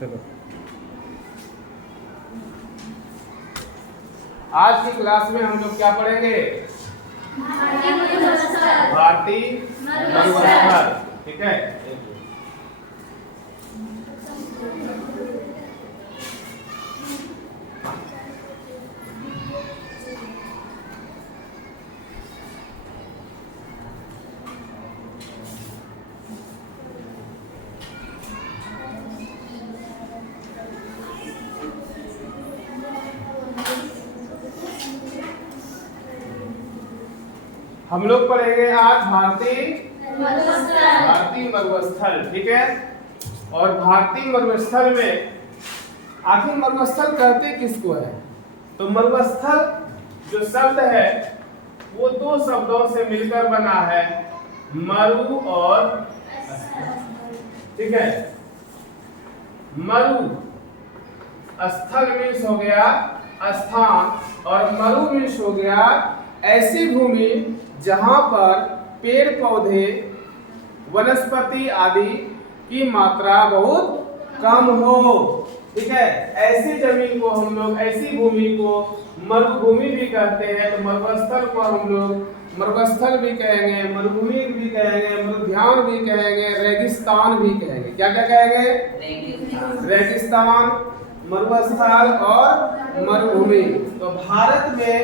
चलो, आज की क्लास में हम लोग क्या पढ़ेंगे? भारतीय मरुस्थल। ठीक है, हम लोग पढ़ेंगे आज भारतीय मरुस्थल। ठीक है, और भारतीय मरुस्थल में आखिर मरुस्थल कहते किसको है? तो मरुस्थल जो शब्द है वो दो शब्दों से मिलकर बना है, मरु और ठीक है। मरु स्थल मीन्स हो गया स्थान, और मरु मीन्स हो गया ऐसी भूमि जहां पर पेड़ पौधे वनस्पति आदि की मात्रा बहुत कम हो। ठीक है, ऐसी जमीन को हम लोग, ऐसी भूमि को मरुभूमि भी कहते हैं। तो मरुस्थल को हम लोग मरुस्थल भी कहेंगे, मरुभूमि भी कहेंगे, मरुद्यान भी कहेंगे, रेगिस्तान भी कहेंगे। क्या क्या कहेंगे? रेगिस्तान, मरुस्थल और मरुभूमि। तो भारत में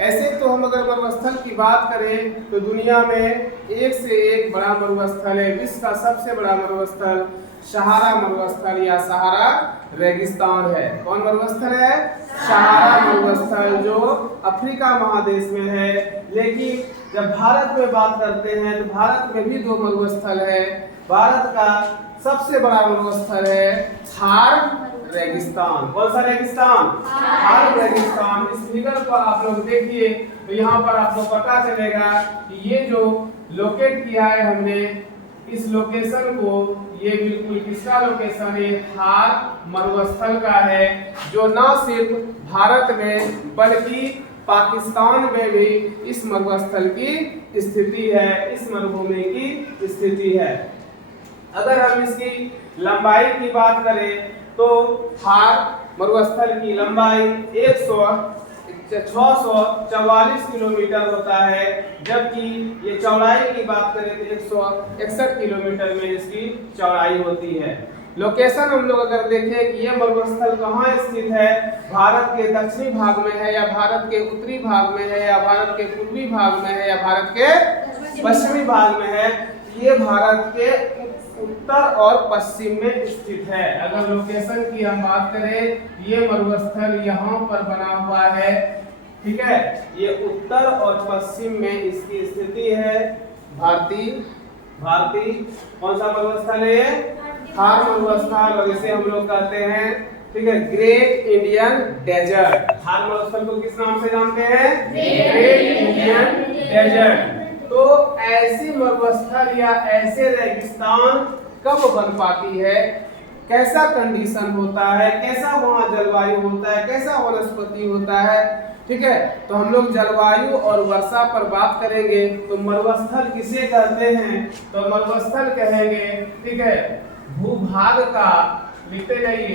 ऐसे तो हम अगर मरुस्थल की बात करें तो दुनिया में एक से एक बड़ा मरुस्थल है। विश्व का सबसे बड़ा मरुस्थल सहारा मरुस्थल या सहारा रेगिस्तान है। कौन मरुस्थल है? सहारा मरुस्थल, जो अफ्रीका महादेश में है। लेकिन जब भारत में बात करते हैं तो भारत में भी दो मरुस्थल है। भारत का सबसे बड़ा मरुस्थल है थार रेगिस्तान। कौन सा रेगिस्तान? थार रेगिस्तान। इस फिगर को आप लोग देखिए तो यहाँ पर आपको पता चलेगा कि ये जो लोकेट किया है हमने इस लोकेशन को, ये बिल्कुल किसका लोकेशन है? थार मरुस्थल का है, जो न सिर्फ भारत में बल्कि पाकिस्तान में भी इस मरुस्थल की स्थिति है, इस मरुभूमि की स्थिति है। अगर हम इसकी लंबाई की बात करें तो थार मरुस्थल की लंबाई 644 किलोमीटर होता है, जबकि ये चौड़ाई की बात करें तो 161 किलोमीटर में इसकी चौड़ाई होती है। लोकेशन हम लोग अगर देखें कि ये मरुस्थल कहाँ स्थित है, भारत के दक्षिणी भाग में है या भारत के उत्तरी भाग में है या भारत के पूर्वी भाग में है या भारत के पश्चिमी भाग में है, ये भारत के उत्तर और पश्चिम में स्थित है। अगर लोकेशन की हम बात करें, ये मरुस्थल यहाँ पर बना हुआ है। ठीक है, ये उत्तर और पश्चिम में इसकी स्थिति है। भारतीय कौन सा मरुस्थल है? थार मरुस्थल, और इसे हम लोग कहते हैं, ठीक है, ग्रेट इंडियन डेजर्ट। थार मरुस्थल को किस नाम से जानते हैं? Great Indian desert. तो ऐसी मरुस्थल या ऐसे रेगिस्तान कब बन पाती है? कैसा कंडीशन होता है, कैसा वहाँ जलवायु होता है, कैसा वनस्पति होता है? ठीक है, तो हम लोग जलवायु और वर्षा पर बात करेंगे। तो मरुस्थल किसे कहते हैं? तो मरुस्थल कहेंगे, ठीक है, भूभाग का, लिखते जाइए,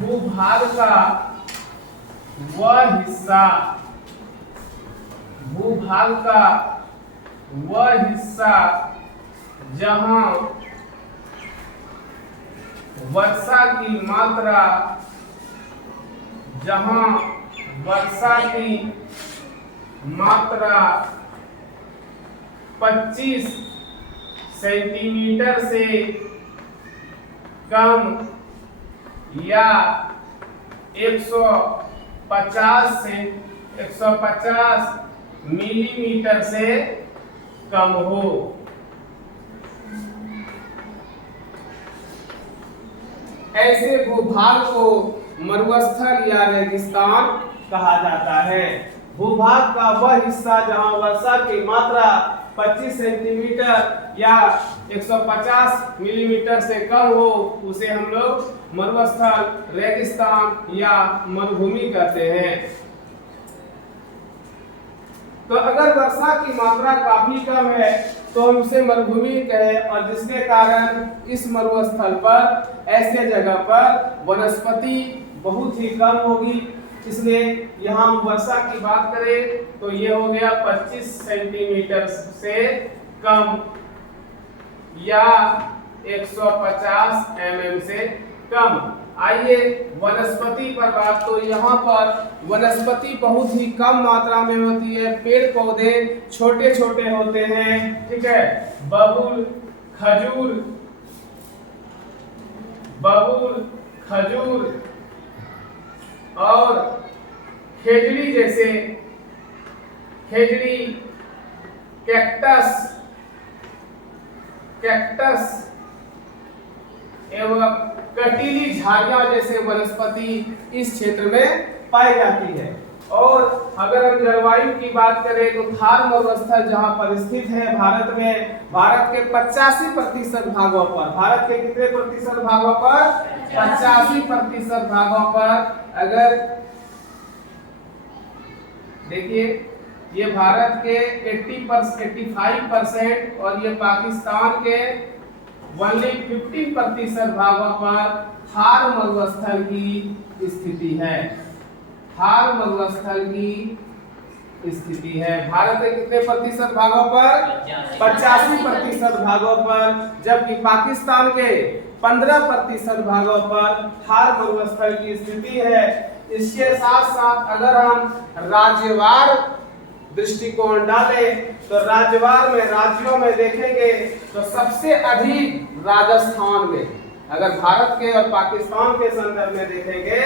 भूभाग का वह हिस्सा, भूभाग का वह हिस्सा जहां वर्षा की मात्रा, जहां वर्षा की मात्रा 25 सेंटीमीटर से कम या 150 मिलीमीटर से कम हो। ऐसे भूभाग को मरुस्थल या रेगिस्तान कहा जाता है। भूभाग का वह हिस्सा जहां वर्षा की मात्रा 25 सेंटीमीटर या 150 मिलीमीटर से कम हो, उसे हम लोग मरुस्थल, रेगिस्तान या मरुभूमि कहते हैं। तो अगर वर्षा की मात्रा काफी कम है तो हम उसे मरुभूमि कहें, और जिसके कारण इस मरुस्थल पर ऐसे जगह पर वनस्पति बहुत ही कम होगी। इसलिए यहाँ हम वर्षा की बात करें तो ये हो गया 25 सेंटीमीटर से कम या 150 mm से कम। आइए वनस्पति पर बात, तो यहाँ पर वनस्पति बहुत ही कम मात्रा में होती है, पेड़ पौधे छोटे छोटे होते हैं, ठीक है। बबूल, खजूर और खेजड़ी जैसे कैक्टस एवं कटीली झाड़ियां जैसे वनस्पति इस क्षेत्र में पाई जाती है। और अगर हम जलवायु की बात करें तो थार मरुस्थल जहां पर स्थित है भारत में, भारत के 85% भागों पर, भारत के कितने प्रतिशत भागों पर? 85% भागों पर। अगर देखिए ये भारत के 85% और ये पाकिस्तान के ओनली 15% भागों पर थार मरुस्थल की स्थिति है। थार मरुस्थल की स्थिति है भारत के कितने प्रतिशत भागों पर? 85% भागों पर, जबकि पाकिस्तान के 15% भागों पर थार मरुस्थल की स्थिति है। इसके साथ साथ अगर हम राज्यवार दृष्टिकोण डालें तो राज्यों में देखेंगे तो सबसे अधिक राजस्थान में, अगर भारत के और पाकिस्तान के संदर्भ में देखेंगे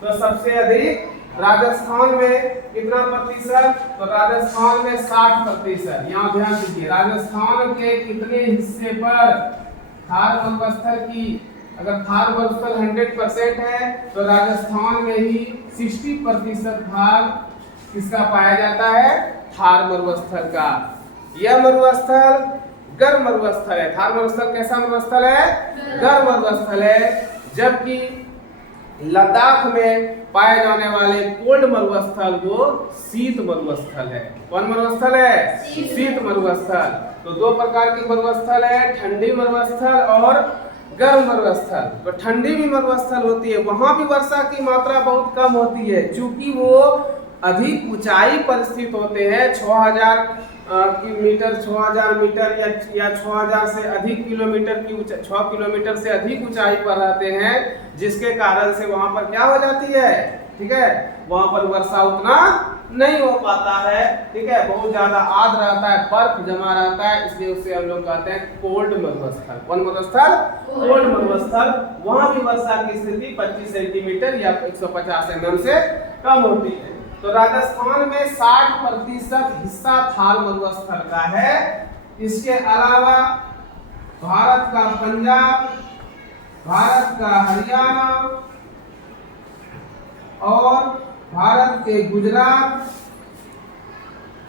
तो सबसे अधिक राजस्थान में कितना प्रतिशत? तो राजस्थान में 60%। यहाँ ध्यान दीजिए राजस्थान के कितने हिस्से पर थार मरुस्थल की, अगर थार मरुस्थल 100% है तो राजस्थान में ही 60% भाग किसका पाया जाता है? थार मरुस्थल का। यह मरुस्थल गर्म मरुस्थल है। थार मरुस्थल कैसा मरुस्थल है? गर्म मरुस्थल है। जबकि लद्दाख में पाए जाने वाले कोल्ड मरुस्थल वो शीत मरुस्थल है। कौन मरुस्थल है? शीत मरुस्थल। तो दो प्रकार की मरुस्थल है, ठंडी मरुस्थल और गर्म मरुस्थल। तो ठंडी भी मरुस्थल होती है, वहां भी वर्षा की मात्रा बहुत कम होती है, क्योंकि वो अधिक ऊंचाई पर स्थित होते हैं। 6000 मीटर या 6000 से अधिक किलोमीटर की 6 किलोमीटर से अधिक ऊंचाई पर रहते हैं, जिसके कारण से वहां पर क्या हो जाती है? ठीक है, वहां पर वर्षा उतना नहीं हो पाता है। ठीक है, बहुत ज्यादा आर्द्र रहता है, बर्फ जमा रहता है, इसलिए उसे हम लोग कहते हैं कोल्ड मरुस्थल। कौन मरुस्थल? कोल्ड मरुस्थल। वहां भी वर्षा की स्थिति 25 सेंटीमीटर या 150 mm से कम होती है। तो राजस्थान में 60% हिस्सा थार मरुस्थल का है। इसके अलावा भारत का पंजाब, भारत का हरियाणा और भारत के गुजरात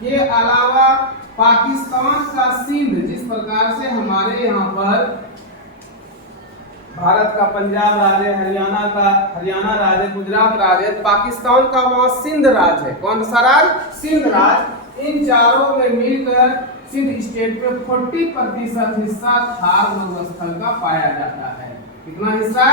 के अलावा पाकिस्तान का सिंध, जिस प्रकार से हमारे यहाँ पर भारत का पंजाब राज्य, हरियाणा राज्य, गुजरात राज्य, पाकिस्तान का वहाँ सिंध राज्य है। कौन सा राज्य? सिंध राज्य। इन चारों में मिलकर सिंध स्टेट में 40% हिस्सा थार मरुस्थल का पाया जाता है। कितना हिस्सा?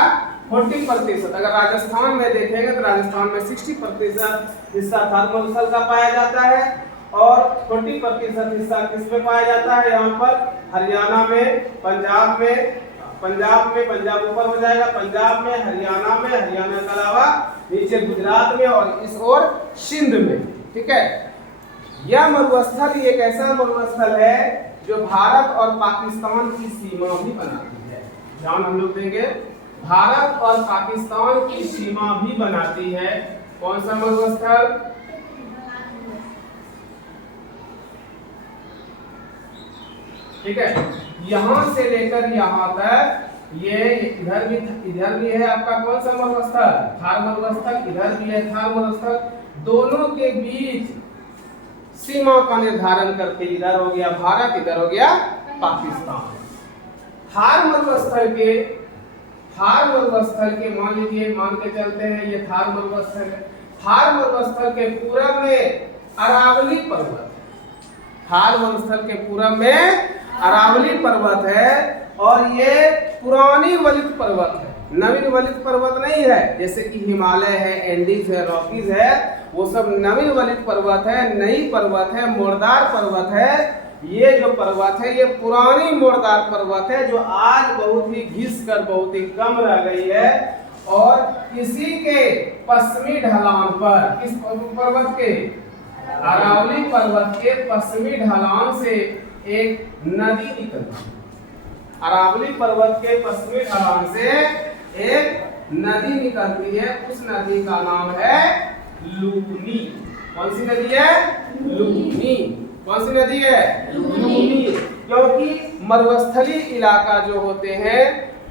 40%। अगर राजस्थान में देखेंगे तो राजस्थान में 60% हिस्सा थार मरुस्थल का पाया जाता है और 40% हिस्सा किसमें पाया जाता है? यहाँ पर हरियाणा में, पंजाब में, पंजाब ऊपर हो जाएगा, पंजाब में, हरियाणा के अलावा नीचे गुजरात में और इस ओर सिंध में। ठीक है, यह मरुस्थल एक ऐसा मरुस्थल है जो भारत और पाकिस्तान की सीमा भी बनाती है। ध्यान हम लोग देंगे, भारत और पाकिस्तान की सीमा भी बनाती है। कौन सा मरुस्थल? ठीक है, यहां से लेकर यहां तक ये इधर भी है आपका कौन सा मरुस्थल? थार मरुस्थल। इधर भी है थार मरुस्थल। दोनों के बीच सीमा का निर्धारण करके इधर हो गया भारत, इधर हो गया पाकिस्तान। थार मरुस्थल के मान के चलते हैं ये थार मरुस्थल है। थार मरुस्थल के पूरब में अरावली पर्वत, थार मरुस्थल के पूरब में अरावली पर्वत है और ये पुरानी वलित पर्वत है, नवीन वलित पर्वत नहीं है। जैसे कि हिमालय है, एंडीज है, रॉकीज है, वो सब नवीन वलित पर्वत है, नई पर्वत है, मोड़दार पर्वत है। ये जो पर्वत है ये पुरानी मोड़दार पर्वत है जो आज बहुत ही घिस कर बहुत ही कम रह गई है। और इसी के पश्चिमी ढलान पर, किस पर्वत के, अरावली पर्वत के पश्चिमी ढलान से एक नदी निकलती है। अरावली पर्वत के पश्चिमी ढलान से एक नदी निकलती है, उस नदी का नाम है लूनी। कौन सी नदी है? लूनी। कौन सी नदी है? लूनी। क्योंकि मरुस्थली इलाका जो होते हैं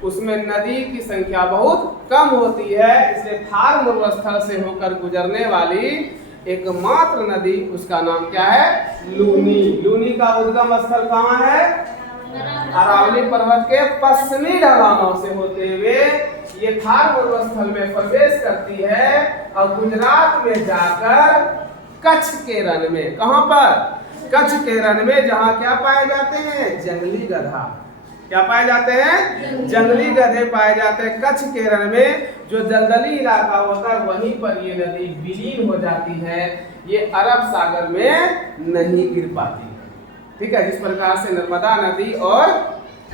उसमें नदी की संख्या बहुत कम होती है, इसलिए थार मरुस्थल से होकर गुजरने वाली एकमात्र नदी, उसका नाम क्या है? लूनी। लूनी का उद्गम स्थल कहाँ है? अरावली पर्वत के पश्चिमी ढलानों से होते हुए ये थार मरुस्थल में प्रवेश करती है और गुजरात में जाकर कच्छ के रण में, कहां पर? कच्छ के रण में, जहां क्या पाए जाते हैं? जंगली गधा। क्या पाए जाते हैं? जंगली गधे पाए जाते हैं। कच्छ के रण में जो दलदली इलाका होता है वहीं पर ये नदी विलीन हो जाती है, ये अरब सागर में नहीं गिर पाती। ठीक है, जिस प्रकार से नर्मदा नदी और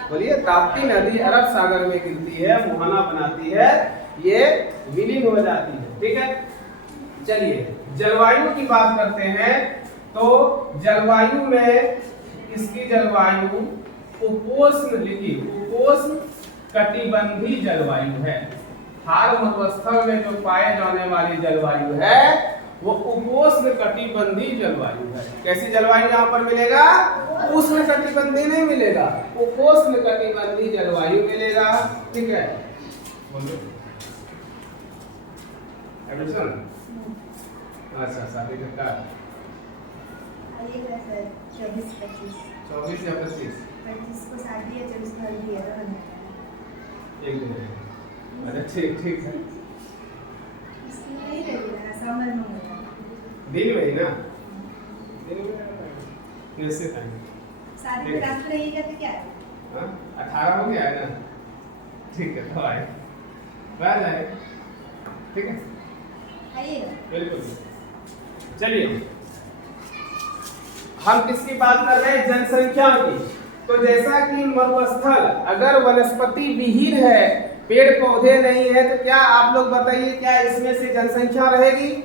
बोलिए ताप्ती नदी अरब सागर में गिरती है, मुहाना बनाती है, ये विलीन हो जाती है। ठीक है, चलिए जलवायु की बात करते हैं। तो जलवायु में इसकी जलवायु उपोष्ण, लिखिए उपोष्ण कटिबंधीय जलवायु है। थार मरुस्थल में जो पाए जाने वाली जलवायु है वो उपोष्ण कटिबंधीय जलवायु है। कैसी जलवायु यहाँ पर मिलेगा? उष्ण कटिबंधीय नहीं मिलेगा, उपोष्ण कटिबंधीय जलवायु मिलेगा। ठीक है, बोलो। एडमिशन? अच्छा, शादी का 24 या 25? 25 को शादी है, 24 को हल्दी है। एक दिन। अच्छा, ठीक है। दिन में ही ना, दिन में निश्चित है। शादी में रात रहेगा तो क्या है? 18 हो गया है ना? ठीक है, तो आए बाहर जाए। ठीक है, आइएगा। बिल्कुल। चलिए हम किसकी बात कर रहे हैं? जनसंख्या की। तो जैसा कि मरुस्थल अगर वनस्पति विहीन है, पेड़ पौधे नहीं है, तो क्या आप लोग बताइए क्या इसमें से जनसंख्या रहेगी?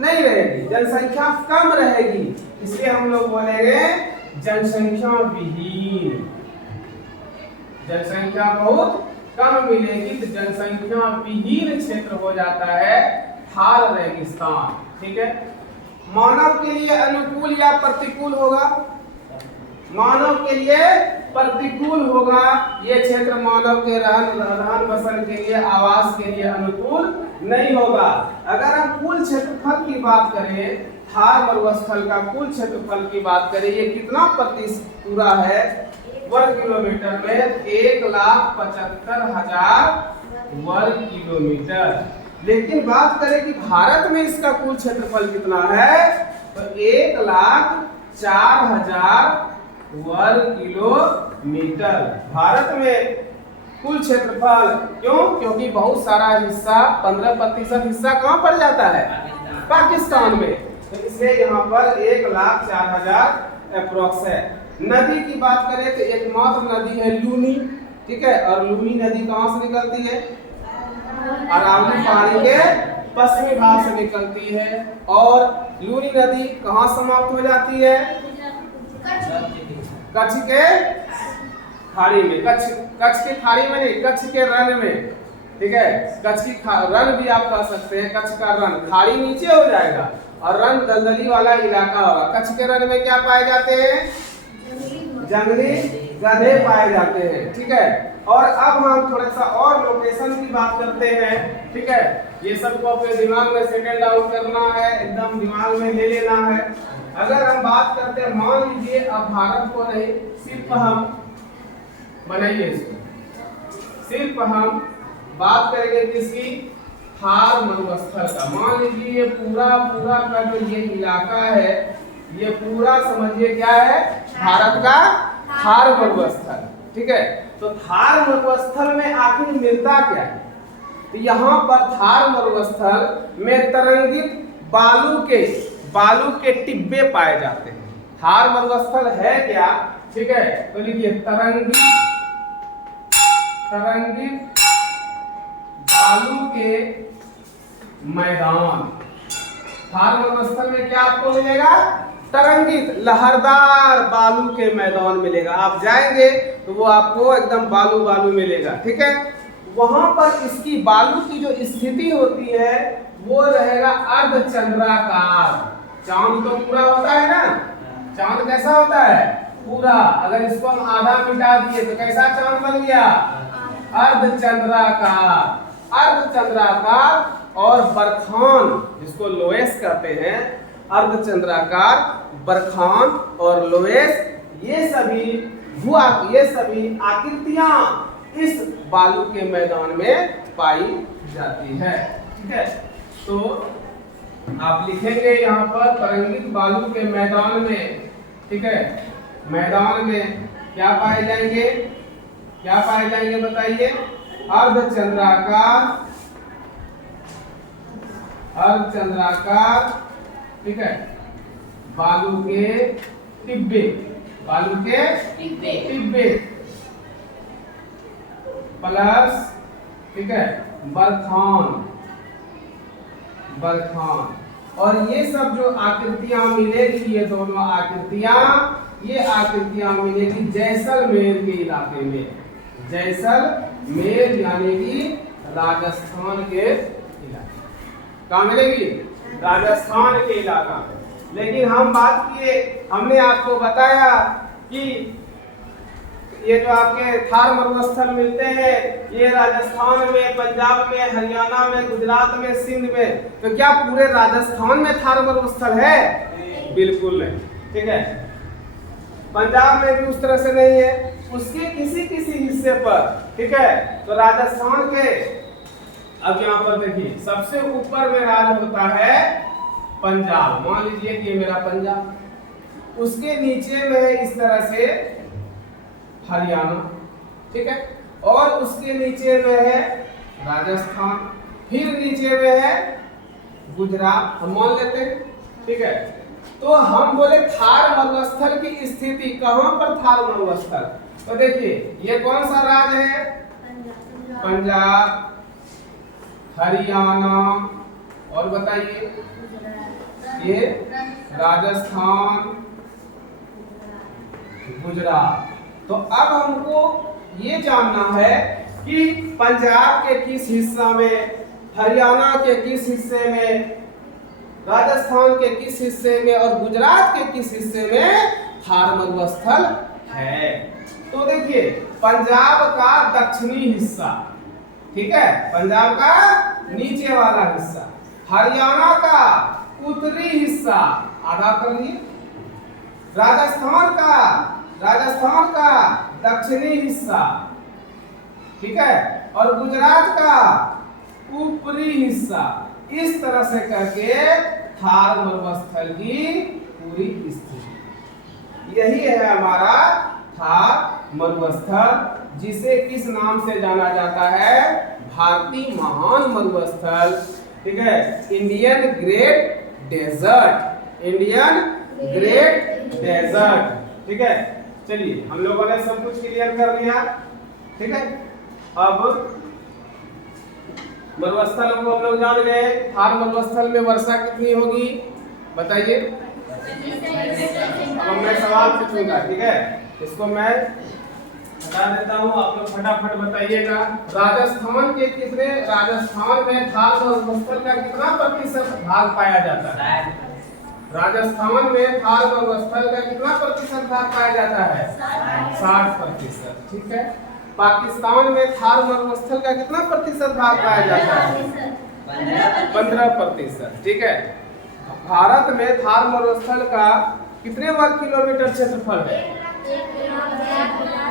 नहीं रहेगी, जनसंख्या कम रहेगी। इसलिए हम लोग बोलेंगे जनसंख्या विहीन। जनसंख्या बहुत कम मिलेगी तो जनसंख्या विहीन क्षेत्र हो जाता है थार रेगिस्तान। ठीक है, मानव के लिए अनुकूल या प्रतिकूल होगा? मानव के लिए प्रतिकूल होगा। ये क्षेत्र मानव के रहन बसन के लिए, आवास के लिए अनुकूल नहीं होगा। अगर हम कुल क्षेत्रफल की बात करें, थार मरुस्थल का कुल क्षेत्रफल की बात करें, ये कितना प्रतिशत पूरा है वर्ग किलोमीटर में? 1,75,000 वर्ग किलोमीटर। लेकिन बात करें कि भारत में इसका कुल क्षेत्रफल कितना है, तो 1,04,000 वर्ग किलोमीटर भारत में कुल क्षेत्रफल। क्यों? क्योंकि बहुत सारा हिस्सा, 15% हिस्सा कहाँ पड़ जाता है? पाकिस्तान में। तो इसलिए यहाँ पर 1,04,000 अप्रोक्स है। नदी की बात करें तो एकमात्र नदी है लूनी। ठीक है, और लूनी नदी कहाँ से निकलती है? अरावली पहाड़ी के पश्चिमी भाग से निकलती है। और लूनी नदी कहाँ समाप्त हो जाती है? कच्छ के खाड़ी में। कच्छ के खाड़ी में नहीं, कच्छ के रण में। ठीक है, कच्छ की रण भी आप कह सकते हैं। कच्छ का रण, खाड़ी नीचे हो जाएगा और रण दलदली वाला इलाका होगा। कच्छ के रण में क्या पाए जाते हैं? जंगली गधे पाए जाते हैं। ठीक है, और अब हम थोड़ा सा और लोकेशन की बात करते हैं। ठीक है, ये सबको अपने दिमाग में सेटल डाउन करना है, एकदम दिमाग में ले लेना है। अगर हम बात करते हैं, मान लीजिए अब भारत को नहीं, सिर्फ हम बनाइए इसको, सिर्फ हम बात करेंगे किसकी? थार मरुस्थल का। मान लीजिए ये पूरा का जो ये इलाका है, ये पूरा समझिए क्या है, भारत का थार मरुस्थल। ठीक है, तो थार मरुस्थल में आखिर मिलता क्या है? तो यहाँ पर थार मरुस्थल में तरंगित बालू के टिब्बे पाए जाते हैं। थार मरुस्थल है क्या? ठीक है, तो लिखिए तरंगित बालू के मैदान। थार मरुस्थल में क्या आपको मिलेगा? तरंगित लहरदार बालू के मैदान मिलेगा। आप जाएंगे तो वो आपको एकदम बालू मिलेगा। ठीक है, वहां पर इसकी बालू की जो स्थिति होती है वो रहेगा अर्धचंद्राकार। चांद तो पूरा होता है ना, चांद कैसा होता है? पूरा। अगर इसको हम आधा मिटा दिए तो कैसा चांद बन गया? अर्धचंद्राकार और बरखान, जिसको लोएस कहते हैं, अर्धचंद्राकार, बरखान और लोएस, ये सभी आकृतियां इस बालू के मैदान में पाई जाती है। ठीक है, तो आप लिखेंगे यहाँ पर तरंगित बालू के मैदान में। ठीक है, मैदान में क्या पाए जाएंगे? बताइए। अर्धचंद्राकार, ठीक है, बालू के टिब्बे प्लस, ठीक है, बरखान। और ये सब जो आकृतियां मिलेगी, ये दोनों आकृतियां मिलेगी जैसलमेर के इलाके में। जैसलमेर यानी कि राजस्थान के इलाके। कहाँ मिलेगी? राजस्थान के इलाका में। लेकिन हम बात किए, हमने आपको बताया कि ये जो आपके थार मरुस्थल मिलते हैं ये राजस्थान में, पंजाब में, हरियाणा में, गुजरात में, सिंध में। तो क्या पूरे राजस्थान में थार मरुस्थल है? बिल्कुल नहीं। ठीक है, पंजाब में भी उस तरह से नहीं है, उसके किसी हिस्से पर। ठीक है, तो राजस्थान के, अब यहाँ पर देखिए सबसे ऊपर में राज होता है पंजाब। मान लीजिए कि ये मेरा पंजाब, उसके नीचे में इस तरह से हरियाणा। ठीक है, और उसके नीचे में है राजस्थान, फिर नीचे में है गुजरात, हम मान लेते हैं। ठीक है, तो हम बोले थार मरुस्थल की स्थिति कहां पर? थार मरुस्थल, तो देखिए ये कौन सा राज्य है? पंजाब, हरियाणा, और बताइए ये राजस्थान, गुजरात। तो अब हमको ये जानना है कि पंजाब के किस हिस्सा में, हरियाणा के किस हिस्से में, राजस्थान के किस हिस्से में और गुजरात के किस हिस्से में थार मरुस्थल है। तो देखिए पंजाब का दक्षिणी हिस्सा, ठीक है, पंजाब का नीचे वाला हिस्सा, हरियाणा का उत्तरी हिस्सा आधा कर लिए, राजस्थान का दक्षिणी हिस्सा, ठीक है, और गुजरात का ऊपरी हिस्सा। इस तरह से करके थार मरुस्थल की पूरी स्थिति, यही है हमारा थार मरुस्थल, जिसे किस नाम से जाना जाता है? भारतीय महान मरुस्थल, ठीक है, Indian great desert, Indian great desert. ठीक है, चलिए हम लोगों ने सब कुछ क्लियर कर लिया। ठीक है, अब मरुस्थल को हम लोग जान गए। थार मरुस्थल में वर्षा कितनी होगी बताइए। अब मैं सवाल पूछूंगा, ठीक है, इसको मैं बता देता हूँ, आप लोग फटाफट बताइएगा। राजस्थान में थार मरुस्थल का कितना प्रतिशत भाग पाया जाता है? राजस्थान में थार मरुस्थल का कितना प्रतिशत भाग पाया जाता है? 60%। ठीक है, पाकिस्तान में थार मरुस्थल का कितना प्रतिशत भाग पाया जाता है? 15%। ठीक है, भारत में थार मरुस्थल का कितने वर्ग किलोमीटर क्षेत्रफल है?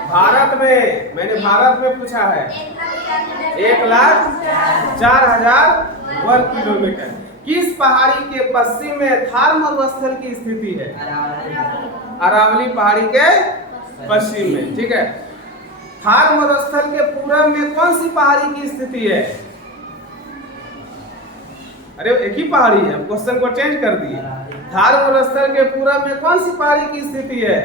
भारत में, मैंने भारत में पूछा है, 1,04,000 वर्ग किलोमीटर। किस पहाड़ी के पश्चिम में थार मरुस्थल की स्थिति है? अरावली पहाड़ी के पश्चिम में। ठीक है। थार मरुस्थल के पूरब में कौन सी पहाड़ी की स्थिति है? अरे एक ही पहाड़ी है, क्वेश्चन को चेंज कर दिए। थार मरुस्थल के पूरब में कौन सी पहाड़ी की स्थिति है?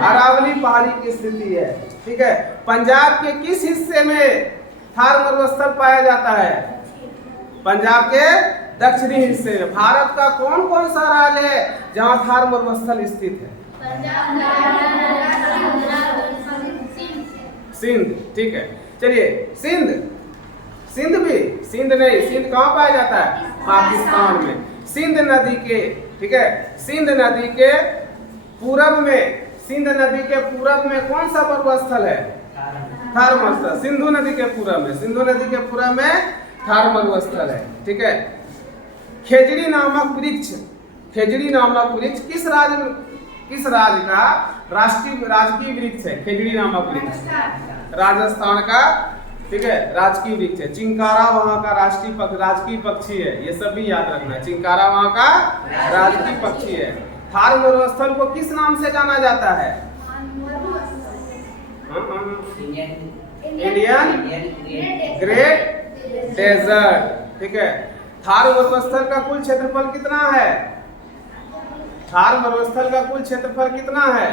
अरावली पहाड़ी की स्थिति है। ठीक है। पंजाब के किस हिस्से में थार मरुस्थल पाया जाता है? पंजाब के दक्षिणी हिस्से में। भारत का कौन कौन सा राज्य है जहां थार मरुस्थल स्थित है? सिंध। ठीक है। चलिए, सिंध, सिंध भी, सिंध नहीं, सिंध कहाँ पाया जाता है? पाकिस्तान में। सिंध नदी के, ठीक है, सिंध नदी के पूरब में, सिंध नदी के पूरब में कौन सा मरुस्थल है? थार मरुस्थल। सिंधु नदी के पूरब में, सिंधु नदी के पूरब में थार मरुस्थल है। ठीक है। खेजड़ी नामक वृक्ष, खेजड़ी नामक वृक्ष किस राज्य का राजकीय वृक्ष है? खेजड़ी नामक वृक्ष राजस्थान का, ठीक है, राजकीय वृक्ष है। चिंकारा वहाँ का राजकीय पक्षी है। ये सब भी याद रखना है। चिंकारा वहाँ का राजकीय पक्षी है। थार मरुस्थल को किस नाम से जाना जाता है? Indian great desert. ठीक है। थार मरुस्थल का कुल क्षेत्रफल कितना है? थार मरुस्थल का कुल क्षेत्रफल कितना है?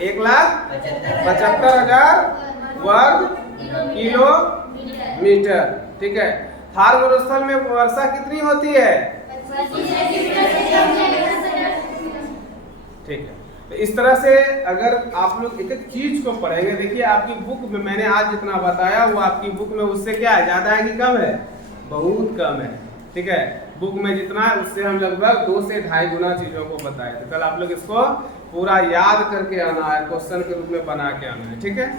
1,75,000 वर्ग किलोमीटर। ठीक है। थार मरुस्थल में वर्षा कितनी होती है? ठीक है। तो इस तरह से अगर आप लोग एक एक चीज को पढ़ेंगे, देखिए आपकी बुक में मैंने आज जितना बताया वो आपकी बुक में उससे क्या है, ज्यादा है कि कम है? बहुत कम है। ठीक है। बुक में जितना है उससे हम लगभग 2 से 2.5 गुना चीजों को बताए। तो कल आप लोग इसको पूरा याद करके आना है, क्वेश्चन के रूप में बना के आना है। ठीक है।